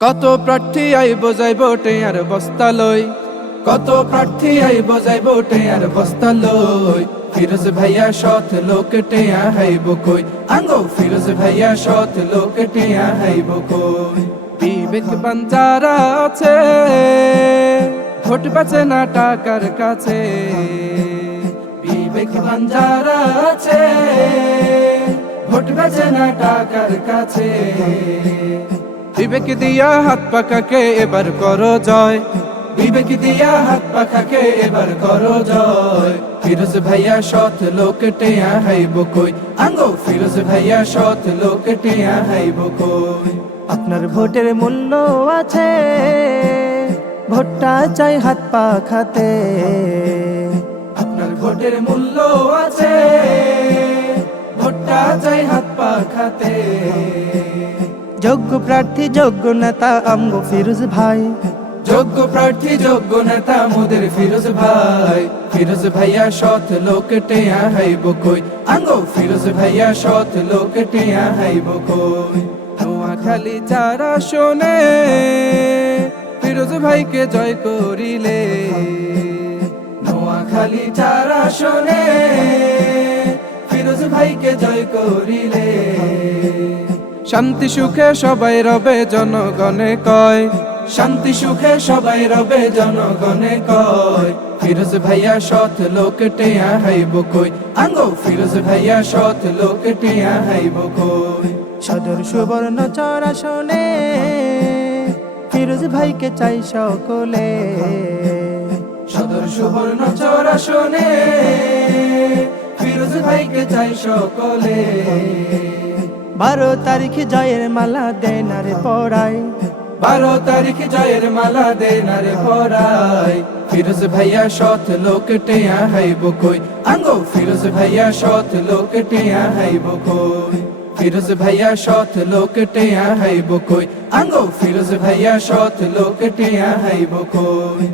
কত প্রার্থী আইব যাইব টেয়ার বস্তা লই, কত প্রার্থী আইব যাইব টেয়ার বস্তা লই। ফিরোজ ভাইয়া সৎ লোক টেয়া হাইব কই, আঙ্গো ফিরোজ ভাইয়া সৎ লোক টেয়া হাইব কই। বিবেকবান যারা আছে ভোট বাঁচে না টাকার কাছে, বিবেকবান যারা আছে ভোট বাঁচে না টাকার কাছে। বিবেক দিয়া হাত পাখাকে এবার করো জয়, বিবেক দিয়া হাত পাখাকে এবার করো জয়। ফিরোজ ভাইয়া সৎ লোক টেয়া হাইব কই, আঙ্গো ফিরোজ ভাইয়া সৎ লোক টেয়া হাইব কই। আপনার ভোটের মূল্য আছে, ভোটটা চাই হাত পাখাতে। আপনার ভোটের মূল্য আছে, ভোটটা চাই হাত পাখাতে। যোগ্য প্রার্থী যোগ্য নেতা আমগো ফিরোজ ভাই, যোগ্য প্রার্থী যোগ্য নেতা মোদের ফিরোজ ভাই। ফিরোজ ভাইয়া সৎ লোক টেয়া হাইব কই, আঙ্গো ফিরোজ ভাইয়া সৎ লোক টেয়া হাইব কই। নোয়াখালী যারা শোনে ফিরোজ ভাইকে জয় করিলে, নোয়াখালী যারা শোনে ফিরোজ ভাইকে জয় করিলে। শান্তি সুখে সবাই রবে জনগণে কয়, শান্তি সুখে সবাই রবে জনগণে কয়। ফিরোজ ভাইয়া সৎ লোক টেয়া হাইব কই, আঙ্গো ফিরোজ ভাইয়া সৎ লোক টেয়া হাইব কই। সদর সুবর্ণ চরা শোনে ফিরোজ ভাইকে চাই সকলে। সদর সুবর্ণ চরা শোনে ফিরোজ ভাইকে চাই সকলে। 12 তারিখে জয়ের মালা দেন রে পড়াই, 12 তারিখ জয়ের মালা দেন রে পরাই। ফিরোজ ভাইয়া সৎ লোক টেয়া হাইব কই, আঙ্গো ফিরোজ ভাইয়া সৎ লোক টেয়া হাইব কই। ফিরোজ ভাইয়া সৎ লোক টেয়া হাইব কই, আঙ্গো ফিরোজ ভাইয়া সৎ লোক টেয়া হাইব কই।